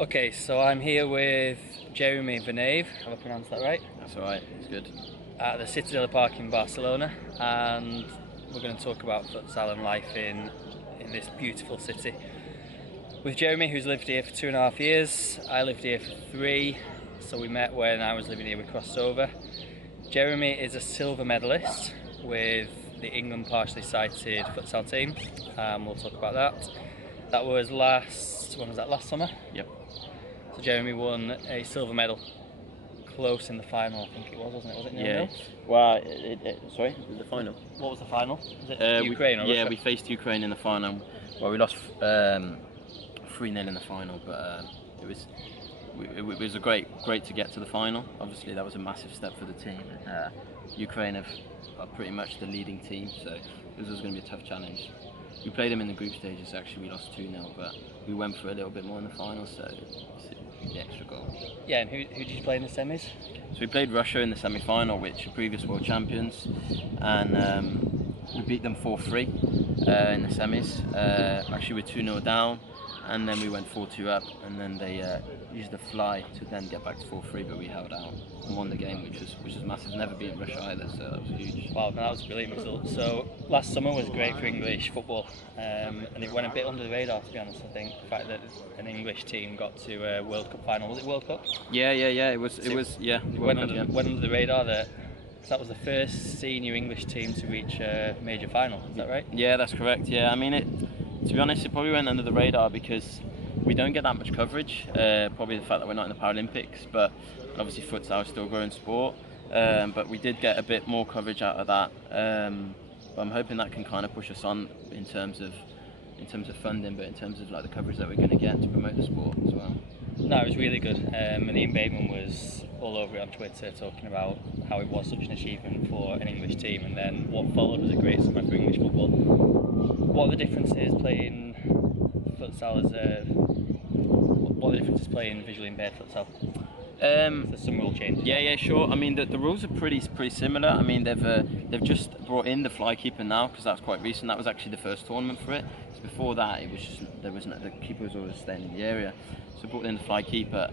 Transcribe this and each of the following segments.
Okay, so I'm here with Jeremy Vernaeve, have I pronounced that right? That's alright, it's good. At the Citadel Park in Barcelona, and we're going to talk about futsal and life in this beautiful city. With Jeremy, who's lived here for 2.5 years, I lived here for 3, so we met when I was living here, we crossed over. Jeremy is a silver medalist with the England partially sighted futsal team, we'll talk about that. That was last summer? Yep. So Jeremy won a silver medal close in the final, I think it was, wasn't it? Was it 0-0? Yeah. Well, sorry, the final. What was the final? Was it Ukraine or Russia? Yeah, we faced Ukraine in the final. Well, we lost 3-0 in the final, but it was a great to get to the final. Obviously, that was a massive step for the team. Ukraine are pretty much the leading team, so this was going to be a tough challenge. We played them in the group stages. Actually, we lost 2-0, but we went for a little bit more in the final, so the extra goal. Yeah, and who did you play in the semis? So we played Russia in the semi-final, which are previous world champions, and we beat them 4-3 in the semis. Actually, we're 2-0 down, and then we went 4-2 up, and then they used the fly to then get back to 4-3, but we held out and won the game, which was massive. Never beaten Russia either, so that was huge. Wow, that was a brilliant result. So last summer was great for English football, and it went a bit under the radar, to be honest. I think the fact that an English team got to a World Cup final. Was it World Cup? Yeah. It was. Went under the radar that was the first senior English team to reach a major final. Is that right? Yeah, that's correct. Yeah, I mean, to be honest, it probably went under the radar because we don't get that much coverage. Probably the fact that we're not in the Paralympics, but obviously futsal is still a growing sport. But we did get a bit more coverage out of that. But I'm hoping that can kind of push us on in terms of funding, but in terms of like the coverage that we're going to get to promote the sport as well. No, it was really good. And Ian Bateman was all over it on Twitter talking about how it was such an achievement for an English team, and then what followed was a great summer for English football. What are the differences playing futsal what are the differences playing visually impaired futsal? There's some rule changes. Yeah, sure. I mean, the rules are pretty similar. I mean, they've just brought in the fly keeper now because that's quite recent. That was actually the first tournament for it. So before that, it was just the keeper was always staying in the area. So brought in the fly keeper.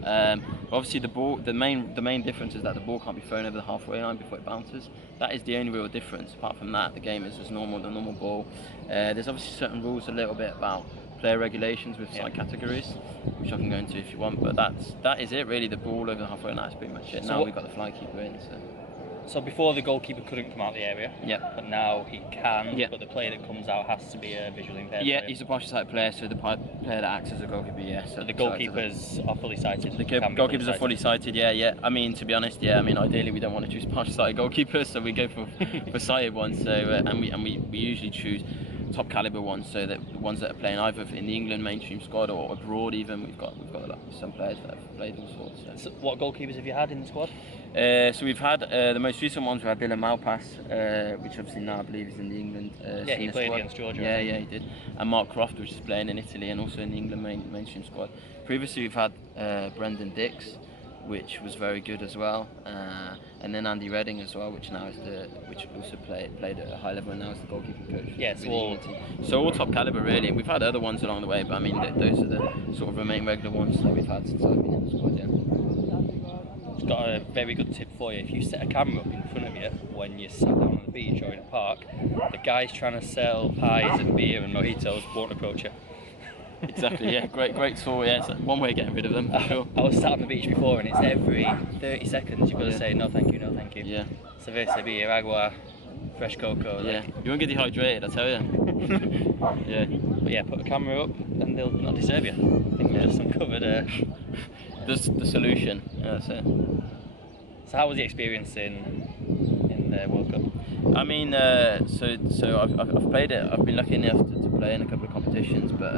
Obviously, the main difference is that the ball can't be thrown over the halfway line before it bounces. That is the only real difference. Apart from that, the game is as normal. The normal ball. There's obviously certain rules a little bit about player regulations with side categories, which I can go into if you want, but that is it really. The ball over the halfway line, that's pretty much it. Now we've got the fly keeper in. So before the goalkeeper couldn't come out the area, but now he can, but the player that comes out has to be a visually impaired player. He's a partial sighted player, so the player that acts as a goalkeeper, so the goalkeepers are fully sighted? The goalkeepers are fully sighted, I mean, to be honest, ideally we don't want to choose partial sighted goalkeepers, so we go for sighted ones, so, and we usually choose top caliber ones, so that the ones that are playing either in the England mainstream squad or abroad even. We've got some players that have played all sorts. So what goalkeepers have you had in the squad? So we've had the most recent ones. We had Dylan Malpass, which obviously now I believe is in the England he played against Georgia. Yeah, he did. And Mark Croft, which is playing in Italy and also in the England mainstream squad. Previously we've had Brendan Dix, which was very good as well, and then Andy Redding as well, which also played at a high level and now is the goalkeeping coach. Yeah, so all top caliber really. We've had other ones along the way, but I mean those are the sort of main regular ones that we've had since I've been in the squad. I've got a very good tip for you. If you set a camera up in front of you when you're sat down on the beach or in a park, the guys trying to sell pies and beer and mojitos won't approach you. Exactly, yeah, great tool, yeah, it's one way of getting rid of them, for sure. I was sat on the beach before and it's every 30 seconds you've got to say no thank you, no thank you. Yeah. Cerveza, beer, agua, fresh cocoa. Yeah, you won't get dehydrated, I tell you. Yeah. But yeah, put a camera up and they'll not disturb you. I think we've just uncovered the solution, yeah, that's it. So how was the experience in the World Cup? I mean, so I've played it. I've been lucky enough to play in a couple of competitions, but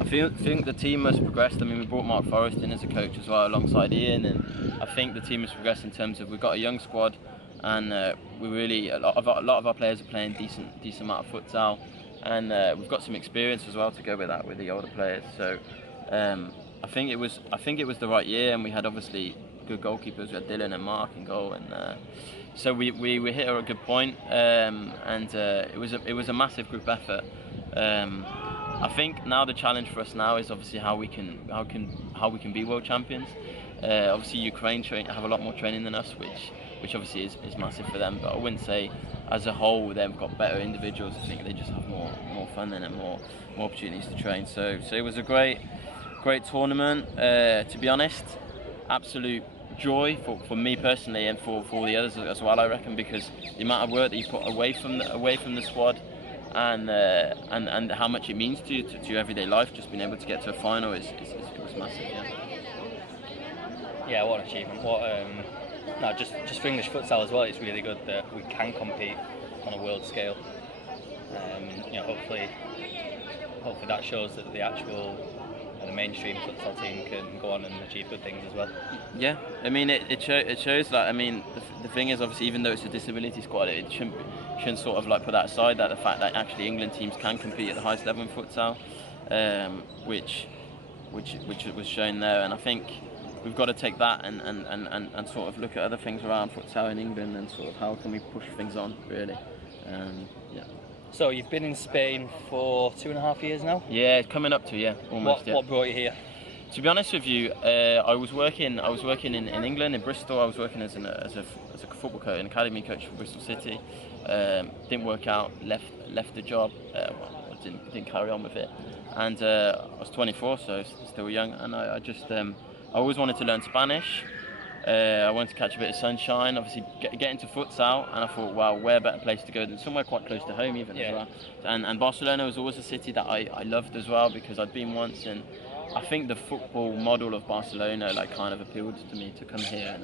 I think the team has progressed. I mean, we brought Mark Forrest in as a coach as well alongside Ian, and I think the team has progressed in terms of we've got a young squad, and we really a lot of our players are playing decent amount of futsal, and we've got some experience as well to go with that with the older players. So I think it was the right year, and we had obviously good goalkeepers. We had Dylan and Mark in goal, and so we hit at a good point, and it was a massive group effort. I think now the challenge for us now is obviously how we can be world champions. Obviously Ukraine have a lot more training than us, which obviously is massive for them. But I wouldn't say as a whole they've got better individuals. I think they just have more fun and more opportunities to train. So it was a great tournament. To be honest, absolute joy for me personally and for all the others as well, I reckon, because the amount of work that you put away from the squad and how much it means to your everyday life, just being able to get to a final it was massive. Yeah, what an achievement. Just for English futsal as well, it's really good that we can compete on a world scale. Hopefully that shows that the actual the mainstream futsal team can go on and achieve good things as well. Yeah, I mean it shows that. I mean the thing is, obviously, even though it's a disability squad, it shouldn't sort of like put that aside, that the fact that actually England teams can compete at the highest level in futsal, which was shown there. And I think we've got to take that and sort of look at other things around futsal in England and sort of how can we push things on, really. Yeah. So you've been in Spain for 2.5 years now? Yeah, it's coming up to almost. What brought you here? To be honest with you, I was working in England, in Bristol. I was working as a football coach, an academy coach for Bristol City. Didn't work out. Left the job. Didn't carry on with it. And I was 24, so still young. And I just I always wanted to learn Spanish. I wanted to catch a bit of sunshine, obviously get into futsal, and I thought, wow, where better place to go than somewhere quite close to home even as well. And Barcelona was always a city that I loved as well, because I'd been once, and I think the football model of Barcelona like kind of appealed to me to come here,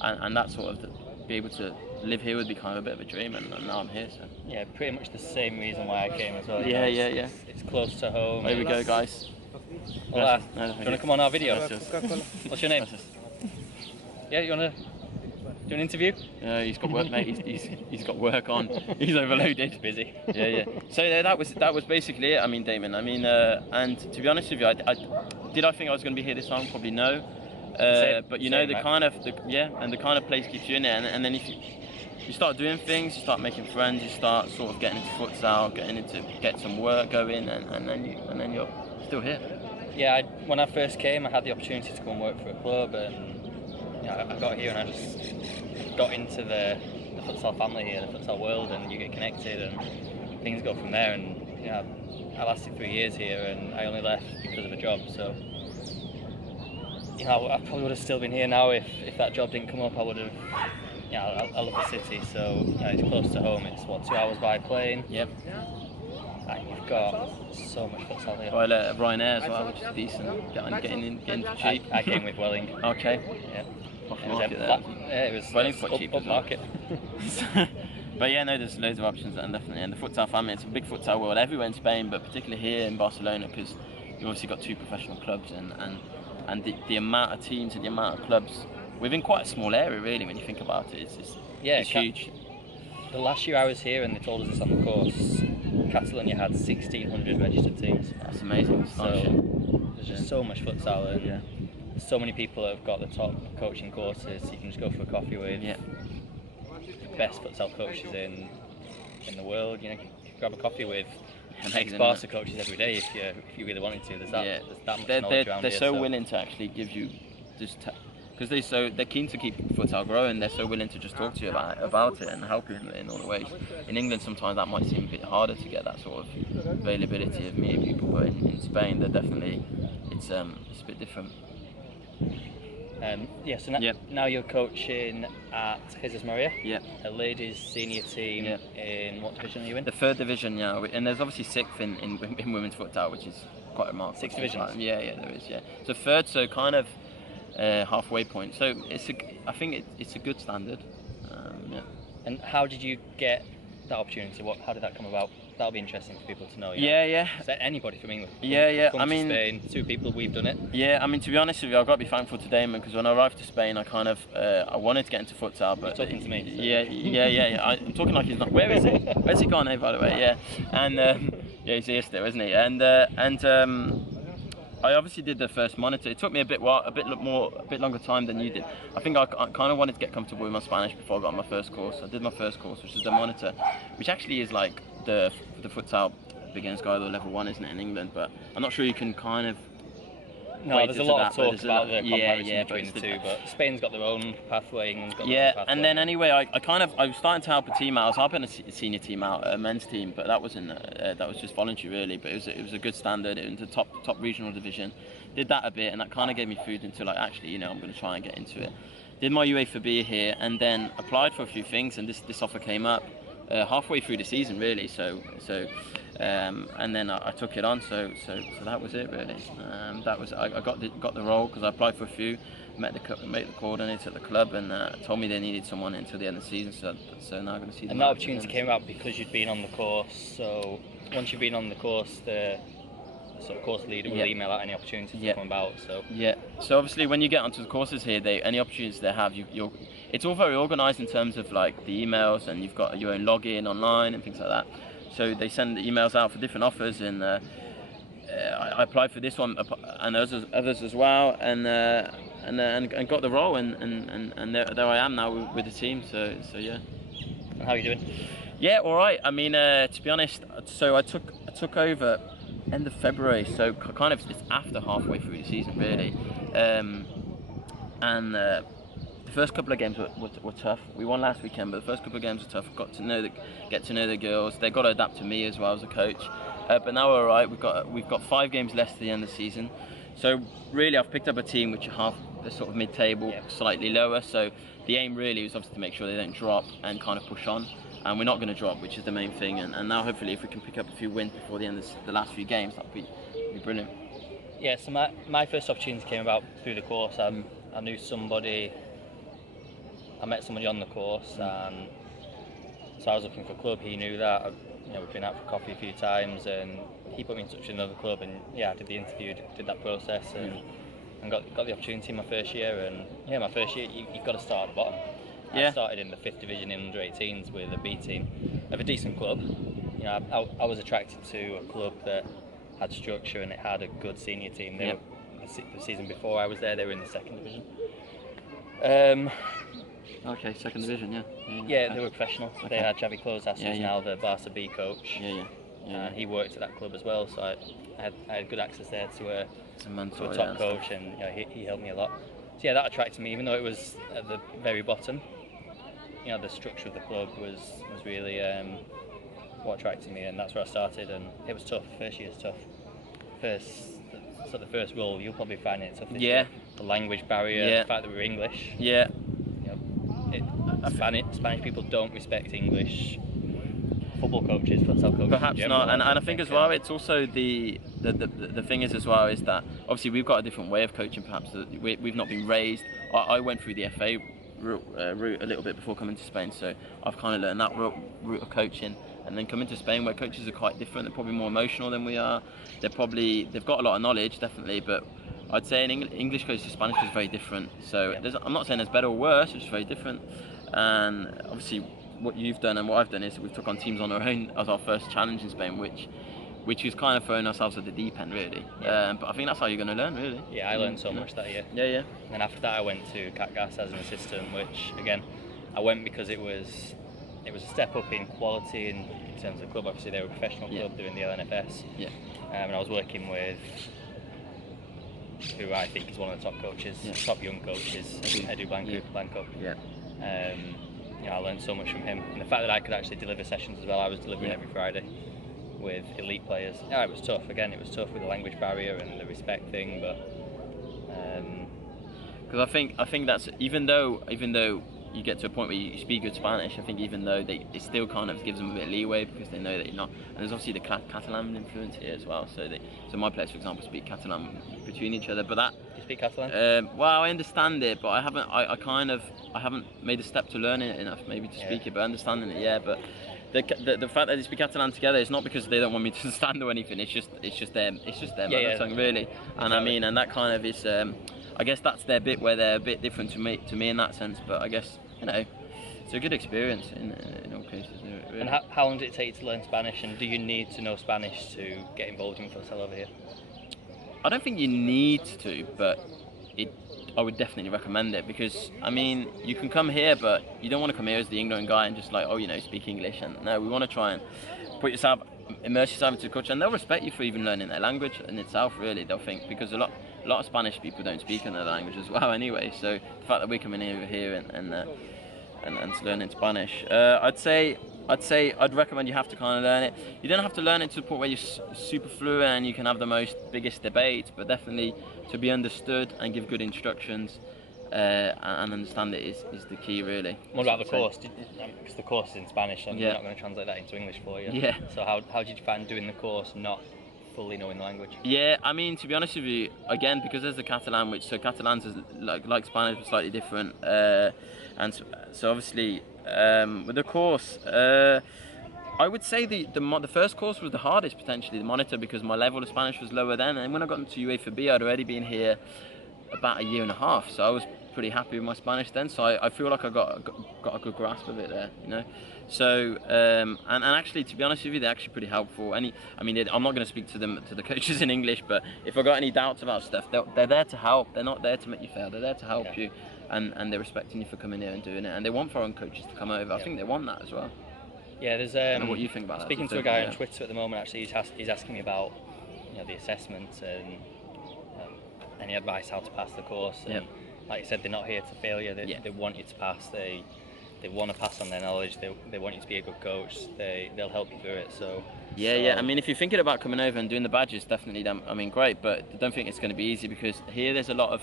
and that sort of be able to live here would be kind of a bit of a dream, and now I'm here. So yeah, pretty much the same reason why I came as well. Yeah. It's close to home. Here we go, guys. Hola. Do you want to come on our video? What's your name? Yeah, you want to do an interview? He's got work, mate. He's got work on. He's overloaded. Busy. Yeah. So that was basically it. I mean, Damon. I mean, and to be honest with you, I think I was going to be here this time? Probably no. But you know, the kind of place keeps you in it, and then if you start doing things, you start making friends, you start sort of getting into futsal, get some work going, and then you're still here. Yeah, when I first came, I had the opportunity to go and work for a club, and I got here and I just got into the futsal family here, the futsal world, and you get connected and things go from there. And I lasted 3 years here, and I only left because of a job. So I probably would have still been here now if that job didn't come up. I would have. I love the city, so it's close to home. It's 2 hours by plane. Yep. And you've got so much futsal here. Well, Ryanair as well, which is decent. Getting cheap. I came with Welling. Okay. Yeah. It was Welling's quite cheap as well. Market. But yeah, no, there's loads of options, and definitely, and the futsal family, it's a big futsal world everywhere in Spain, but particularly here in Barcelona, because you've obviously got 2 professional clubs, and the amount of teams and the amount of clubs within quite a small area, really, when you think about it, it's huge. The last year I was here, and they told us this on the course, Catalonia had 1,600 registered teams. That's amazing. So there's just so much futsal, and so many people have got the top coaching courses. You can just go for a coffee with the best futsal coaches in the world. You can grab a coffee with ex-Barca coaches every day if you really wanted to. There's that much knowledge around they're here. So willing to actually give you just because they're keen to keep futsal growing. They're so willing to just talk to you about it and help you in all the ways. In England, sometimes that might seem a bit harder to get that sort of availability of meeting people, but in Spain, they're definitely it's a bit different. So now you're coaching at Jezza Maria, a ladies senior team. In what division are you in? The 3rd division, and there's obviously 6th in women's futsal, which is quite remarkable. 6 divisions? Yeah, there is, So 3rd, so kind of halfway point. So I think it's a good standard. And how did you get that opportunity? How did that come about? That'll be interesting for people to know. Yeah. Is there anybody from England? I mean, to Spain, 2 people, we've done it. Yeah, I mean, to be honest with you, I've got to be thankful to Damon, because when I arrived to Spain, I kind of I wanted to get into futsal, but you're talking to me. So. Yeah. I'm talking like he's not. Where is he? Where's he gone? By the way, yeah. And he's here still, isn't he? And I obviously did the first monitor. It took me a bit longer time than you did. I think I kind of wanted to get comfortable with my Spanish before I got my first course. I did my first course, which is the monitor, which actually is like the futsal beginner's guide or level 1, isn't it, in England? But I'm not sure you can kind of. No, there's a lot of talk about the comparison yeah, between the two, but Spain's got their own pathway, England's got their yeah, own pathway. and then anyway, I was starting to help a team out. I was helping a senior team out, a men's team, but that was just voluntary really. But it was a good standard. It was the top regional division. Did that a bit, and that kind of gave me food into like, actually, you know, I'm going to try and get into it. Did my UEFA B here, and then applied for a few things, and this offer came up halfway through the season really. And then I took it on. So that was it really. That was I got the role because I applied for a few. Met the coordinator at the club and told me they needed someone until the end of the season. So now I'm going to see. And that opportunity came about because you'd been on the course. So once you've been on the course, the sort of course leader will email out any opportunities that come about. So obviously when you get onto the courses here, any opportunities they have, it's all very organised in terms of like the emails, and you've got your own login online and things like that. So they send the emails out for different offers, and I applied for this one and others as well, and got the role, and there I am now with the team. So yeah. And how are you doing? Yeah, all right. I mean, to be honest, so I took over end of February, so kind of it's after halfway through the season really, and the first couple of games were tough. We won last weekend, but the first couple of games were tough. Get to know the girls. They got to adapt to me as well as a coach. But now we're all right. We've got 5 games left to the end of the season. So really, I've picked up a team which are the sort of mid-table, slightly lower. So the aim really is obviously to make sure they don't drop and kind of push on. And we're not going to drop, which is the main thing. And now hopefully, if we can pick up a few wins before the end of the last few games, that'd be brilliant. Yeah. So my first opportunity came about through the course. I knew somebody. I met somebody on the course, and so I was looking for a club. He knew that. We've been out for coffee a few times, and he put me in touch with another club. And I did the interview, did that process, and got the opportunity in my first year. And my first year, you've got to start at the bottom. I started in the 5th division in under 18s with a B team of a decent club. I was attracted to a club that had structure and it had a good senior team. They were, the season before I was there, they were in the 2nd division. Okay, 2nd division, Yeah, they were professional. Okay. They had Xavi Closas, who's now the Barca B coach. And he worked at that club as well, so I had good access there to a top coach, and he helped me a lot. So that attracted me, even though it was at the very bottom. The structure of the club was really what attracted me, and that's where I started. And it was tough. First year's tough. The first role, you'll probably find it tough. The language barrier, the fact that we're English. Spanish people don't respect English football coaches, futsal coaches. Perhaps not, and I think as well, it's also the thing is as well is that obviously we've got a different way of coaching. Perhaps that we've not been raised. I went through the FA route a little bit before coming to Spain, so I've kind of learned that route of coaching. And then coming to Spain, where coaches are quite different, they're probably more emotional than we are. They've got a lot of knowledge, definitely, but I'd say an English coach to Spanish is very different. So I'm not saying there's better or worse, it's just very different. And obviously, what you've done and what I've done is we've took on teams on our own as our first challenge in Spain, which is kind of throwing ourselves at the deep end, really. But I think that's how you're going to learn, really. Yeah, I learned so much that year. Yeah. And then after that, I went to Catgas as an assistant, which again, I went because it was a step up in quality in terms of the club. Obviously, they were a professional club doing the LNFS. And I was working with who I think is one of the top coaches, top young coaches, Edu Blanco. I learned so much from him, and the fact that I could actually deliver sessions as well. I was delivering every Friday with elite players. It was tough. Again, it was tough with the language barrier and the respect thing, but because I think that's even though you get to a point where you speak good Spanish, I think even though it still kind of gives them a bit of leeway because they know that you're not. And there's obviously the Catalan influence here as well. So my players, for example, speak Catalan between each other. But that you speak Catalan? Well, I understand it, but I haven't made a step to learning it enough, maybe to speak it. But understanding it, But the fact that they speak Catalan together is not because they don't want me to understand or anything. It's just their mother tongue, really. And exactly. And that kind of is. I guess that's their bit where they're a bit different to me in that sense. But I guess it's a good experience in all cases. Really. And how long did it take you to learn Spanish? And do you need to know Spanish to get involved in futsal over here? I don't think you need to, but I would definitely recommend it because you can come here, but you don't want to come here as the England guy and just speak English. And no, we want to try and put yourself immerse yourself into the culture, and they'll respect you for even learning their language in itself. Really, they'll think, because a lot of Spanish people don't speak another language as well anyway. So the fact that we're coming over here and learning Spanish, I'd recommend you have to kind of learn it. You don't have to learn it to the point where you're super fluent and you can have the biggest debates, but definitely to be understood and give good instructions and understand it is the key, really. What about the course? Because the course is in Spanish, and we're not going to translate that into English for you. Yeah. So how did you find doing the course not fully knowing the language? Yeah, I mean, to be honest with you, again, because there's the Catalan, so Catalan's is like Spanish, but slightly different, and so obviously with the course, I would say the first course was the hardest, potentially, the monitor, because my level of Spanish was lower then, and when I got into UA4B, I'd already been here about a year and a half, so I was pretty happy with my Spanish then, so I feel like I got a good grasp of it there, you know. So and actually, to be honest with you, they're actually pretty helpful. I'm not going to speak to the coaches in English, but if I got any doubts about stuff, they're there to help. They're not there to make you fail. They're there to help you, and they're respecting you for coming here and doing it. And they want foreign coaches to come over. I think they want that as well. Yeah, there's. I don't know what you think about that. Speaking to a guy on Twitter at the moment, actually, he's asking me about the assessments and any advice how to pass the course. And like you said, they're not here to fail you. They want you to pass. They want to pass on their knowledge. They want you to be a good coach. They'll help you through it. So I mean, if you're thinking about coming over and doing the badges, definitely, great. But don't think it's going to be easy, because here there's a lot of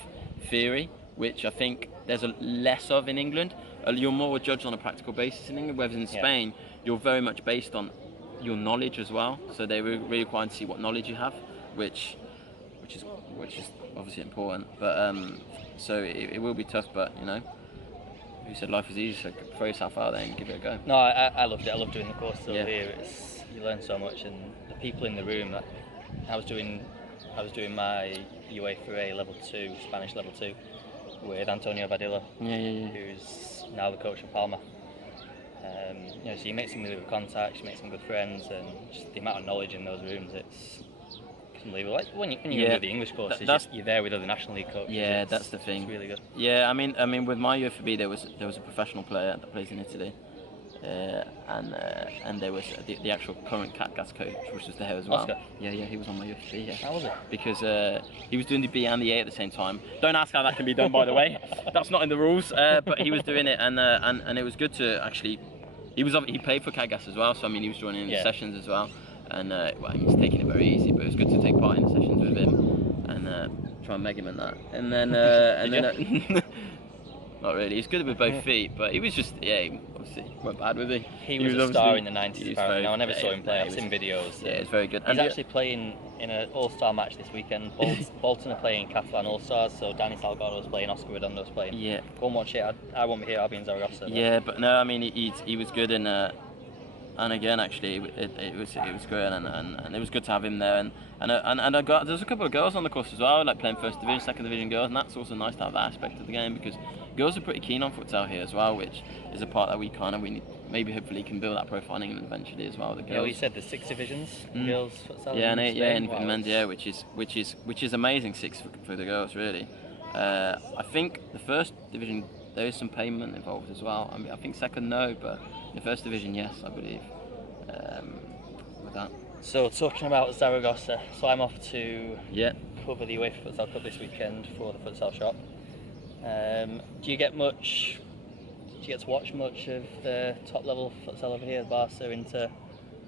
theory, which I think there's less of in England. You're more judged on a practical basis in England, whereas in Spain you're very much based on your knowledge as well. So they really require to see what knowledge you have, which is obviously important. But so it will be tough, but who said life is easy, so throw yourself out there and give it a go. No, I loved it. I loved doing the course over here. You learn so much, and the people in the room. I was doing my UA4A level 2, Spanish level 2, with Antonio Badillo, who's now the coach of Palma. So you make some really good contacts, you make some good friends, and just the amount of knowledge in those rooms, it's unbelievable. Like when you do the English courses, you're there with other National League coaches. Yeah, that's the thing. It's really good. Yeah, I mean, with my UFB, there was a professional player that plays in Italy, and there was the actual current CatGas coach, which was there as well. Oscar. Yeah, he was on my UFB. Yeah. How was it? Because he was doing the B and the A at the same time. Don't ask how that can be done, by the way. That's not in the rules. But he was doing it, and it was good to actually. He played for CatGas as well, so I mean, he was joining in the sessions as well. And he's taking it very easy, but it was good to take part in the sessions with him and try and meg him in that. And then not really. He's good with both feet, but he was just obviously weren't bad with him. He was a star in the 90s. Apparently. I never saw him play. I've seen videos. Yeah, it's very good. He's actually playing in an all-star match this weekend. Bolton are playing Catalan All-Stars, so Danny Salgado's playing, Oscar Redondo's playing. Yeah. Go and watch it. I won't be here. I'll be in Zaragoza. Yeah, but no, I mean he was good, and again, actually, it was great, and it was good to have him there, and there's a couple of girls on the course as well, like playing first division, second division girls, and that's also nice to have that aspect of the game, because girls are pretty keen on futsal here as well, which is a part that we need, maybe hopefully can build that profile in England eventually as well. The girls. Yeah, you said there's 6 divisions girls futsal. Yeah, in men's, which is amazing, 6 for the girls really. I think the first division there is some payment involved as well. I mean, I think second no, but the first division yes, I believe. With that. So talking about Zaragoza, so I'm off to cover the UEFA Futsal Cup this weekend for the futsal shop. Do you get to watch much of the top level futsal over here, Barca into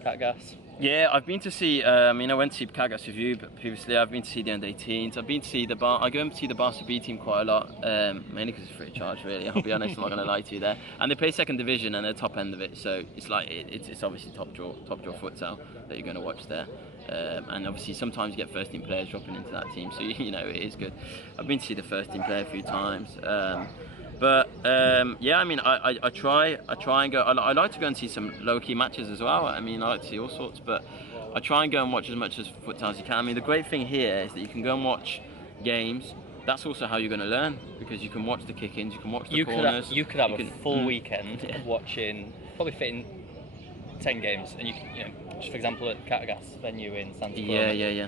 CatGas? Yeah, I've been to see. I went to see CatGas with you, but previously I've been to see the under-18s. I've been to see I go and see the Barca B team quite a lot, mainly because it's free of charge. Really, I'll be honest. I'm not going to lie to you there. And they play second division and they're top end of it, so it's like it's obviously top draw futsal that you're going to watch there. And obviously sometimes you get first team players dropping into that team, so it is good. I've been to see the first team player a few times. But I try and go. I like to go and see some low-key matches as well. I mean, I like to see all sorts, but I try and go and watch as much as futsal as you can. I mean, the great thing here is that you can go and watch games. That's also how you're going to learn, because you can watch the kick-ins, you can watch the corners. You could have a full weekend watching, probably fitting 10 games, and just for example at CatGas venue in Santa Clara. Yeah.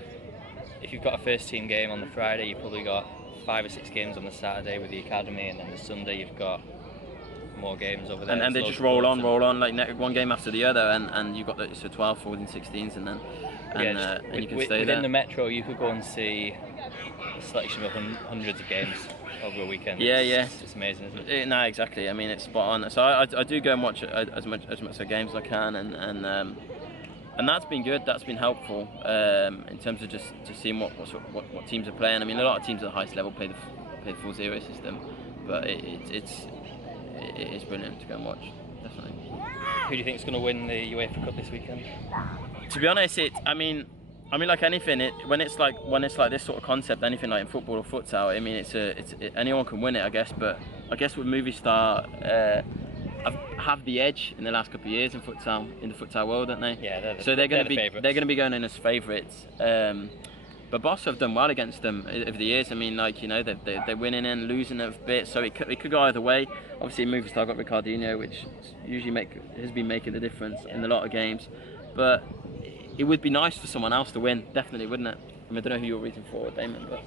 If you've got a first team game on the Friday, you've probably got 5 or 6 games on the Saturday with the academy, and then the Sunday you've got more games over there. And they There's just loads of roll on, like one game after the other, and you've got the 12, 14, 16s, and you can stay within there. the metro, you could go and see a selection of hundreds of games over a weekend. It's amazing, isn't it? No, exactly. I mean, it's spot on. So I do go and watch as much of games as I can, and that's been good. That's been helpful in terms of just seeing what teams are playing. I mean, a lot of teams at the highest level play the full zero system, but it's brilliant to go and watch. Definitely. Who do you think is going to win the UEFA Cup this weekend? To be honest, I mean, like anything, when it's like this sort of concept, anything like in football or futsal, I mean, anyone can win it, I guess. But I guess with Movistar, have the edge in the last couple of years in the futsal world, don't they? Yeah, they're going to be going in as favourites. But Barca have done well against them over the years. I mean, like, you know, they're winning and losing a bit, so it could go either way. Obviously, Movistar got Ricardinho, which usually has been making the difference in a lot of games. But it would be nice for someone else to win, definitely, wouldn't it? I mean, I don't know who you're rooting for, Damon, but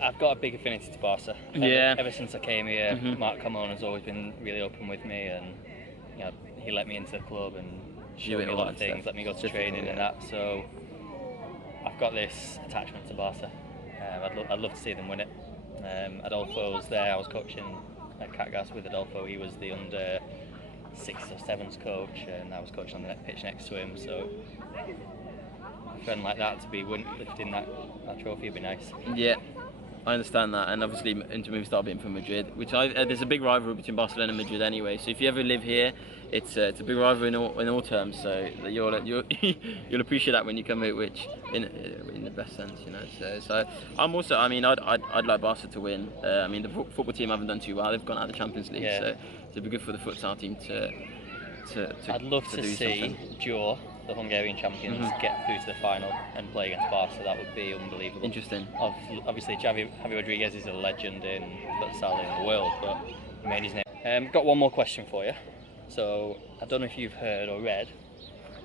I've got a big affinity to Barca. Ever since I came here, Mark Carmona has always been really open with me, and you know, he let me into the club and showed me a lot of things, let me go to training and that. So I've got this attachment to Barca. I'd love to see them win it. Adolfo was there. I was coaching at Catgas with Adolfo. He was the under 6s or 7s coach, and I was coaching on the pitch next to him. So a friend like that to be lifting that trophy would be nice. Yeah, I understand that, and obviously Inter Movistar being from Madrid, which there's a big rivalry between Barcelona and Madrid anyway. So if you ever live here, it's a big rivalry in all terms. So you'll appreciate that when you come here, which in the best sense, you know. So I'm also, I mean, I'd like Barca to win. I mean, the football team haven't done too well. They've gone out of the Champions League, so it'd be good for the futsal team to I'd love to see Joe, the Hungarian champions, get through to the final and play against Barca. That would be unbelievable. Interesting. Obviously, Javi Rodriguez is a legend in futsal in the world, but he made his name. Got one more question for you. So, I don't know if you've heard or read,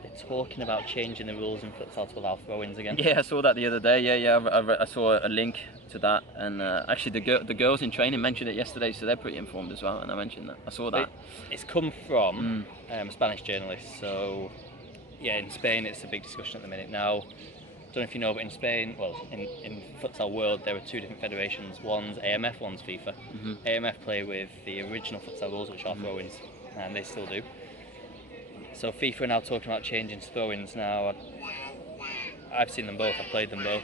they're talking about changing the rules in futsal to allow throw-ins again. Yeah, I saw that the other day. I saw a link to that, and actually the girls in training mentioned it yesterday, so they're pretty informed as well, and I mentioned that. I saw that. It's come from a Spanish journalist, so yeah, in Spain it's a big discussion at the minute now. I don't know if you know, but in Spain, well, in futsal world, there are two different federations. One's AMF, one's FIFA. AMF play with the original futsal rules, which are throw-ins, and they still do. So FIFA are now talking about changing throw-ins now. I've seen them both, I've played them both.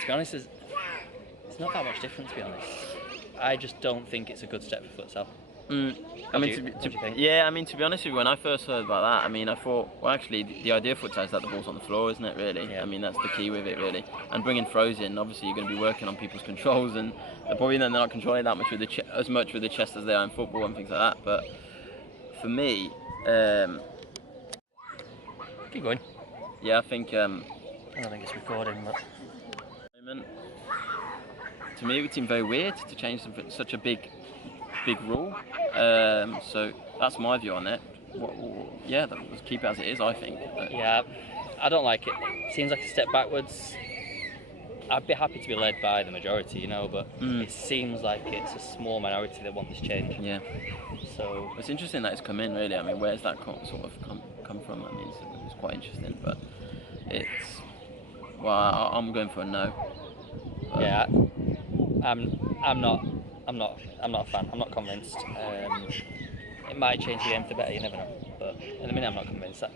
To be honest, it's not that much different, to be honest. I just don't think it's a good step for futsal. I mean, to be honest with you, when I first heard about that, I mean, I thought, well, actually, the idea of futsal is that the ball's on the floor, isn't it, really? Yeah. I mean, that's the key with it, really. And bringing throws in, obviously, you're going to be working on people's controls, and they're probably not controlling that much as much with the chest as they are in football and things like that. But for me, keep going. Yeah, I think. I don't think it's recording, but to me, it would seem very weird to change such a big rule. So that's my view on it. Let's keep it as it is, I think. Yeah, I don't like it. It seems like a step backwards. I'd be happy to be led by the majority, you know, but it seems like it's a small minority that want this change. Yeah. So it's interesting that it's come in, really. I mean, where's that come from? I mean, it's quite interesting, but I'm going for a no. But yeah, I'm not a fan. I'm not convinced. It might change the game for the better. You never know. But at the minute, I'm not convinced that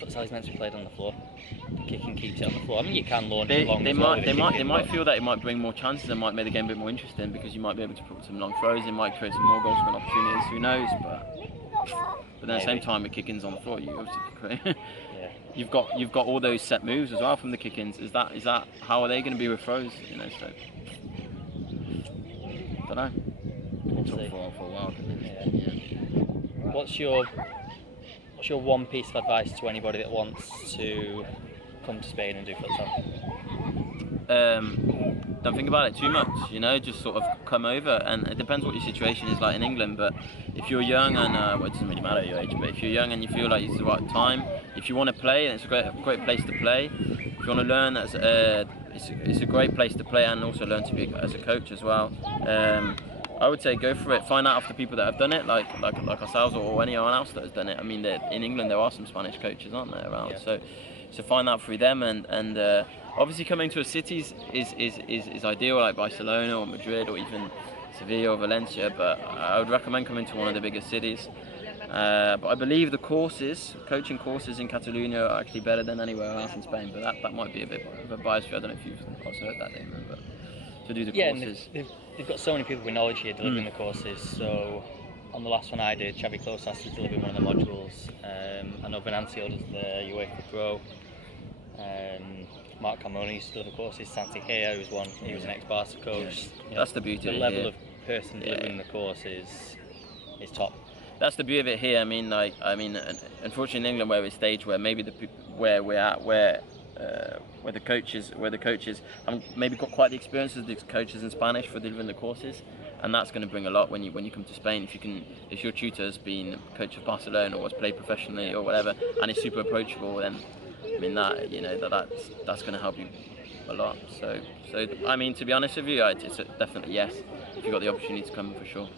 futsal is meant to be played on the floor. The kicking keeps it on the floor. I mean, you can launch it along the floor. They might feel that it might bring more chances and might make the game a bit more interesting because you might be able to put some long throws. It might create some more goal scoring opportunities. Who knows? But at the same time, with kick-ins on the floor, you obviously create. Yeah. You've got all those set moves as well from the kick-ins. Is that how are they going to be with throws? You know, so don't know. We'll talk for a while. Yeah. What's your one piece of advice to anybody that wants to come to Spain and do futsal? Don't think about it too much, you know, just sort of come over, and it depends what your situation is like in England, but if you're young and, well, it doesn't really matter your age, but if you're young and you feel like it's the right time, if you want to play, and it's a great place to play, if you want to learn, it's a great place to play and also learn to be as a coach as well. I would say go for it. Find out of the people that have done it, like ourselves or anyone else that has done it. I mean, in England there are some Spanish coaches, aren't there, around? Yeah. So find out through them, and obviously coming to a city is ideal, like Barcelona or Madrid or even Sevilla or Valencia. But I would recommend coming to one of the bigger cities. But I believe the coaching courses in Catalonia are actually better than anywhere else in Spain. But that might be a bit of a bias for you. I don't know if you've also heard that, Damon, but to do the courses. And they've got so many people with knowledge here delivering the courses. So on the last one I did, Xavi Closas was delivering one of the modules. I know Venancio does the UEFA Pro. Mark Carmona used to deliver courses. Santi Gea, who was one, he was an ex-Barca coach. Yeah. That's the beauty. The level of person delivering the course is top. That's the beauty of it here. I mean, unfortunately in England, where we're staged, where maybe where we're at, where the coaches haven't maybe got quite the experience as the coaches in Spanish for delivering the courses, and that's going to bring a lot when you come to Spain. If your tutor has been coach of Barcelona or has played professionally or whatever, and is super approachable, then I mean that's going to help you a lot. So I mean, to be honest with you, it's definitely yes if you've got the opportunity to come, for sure.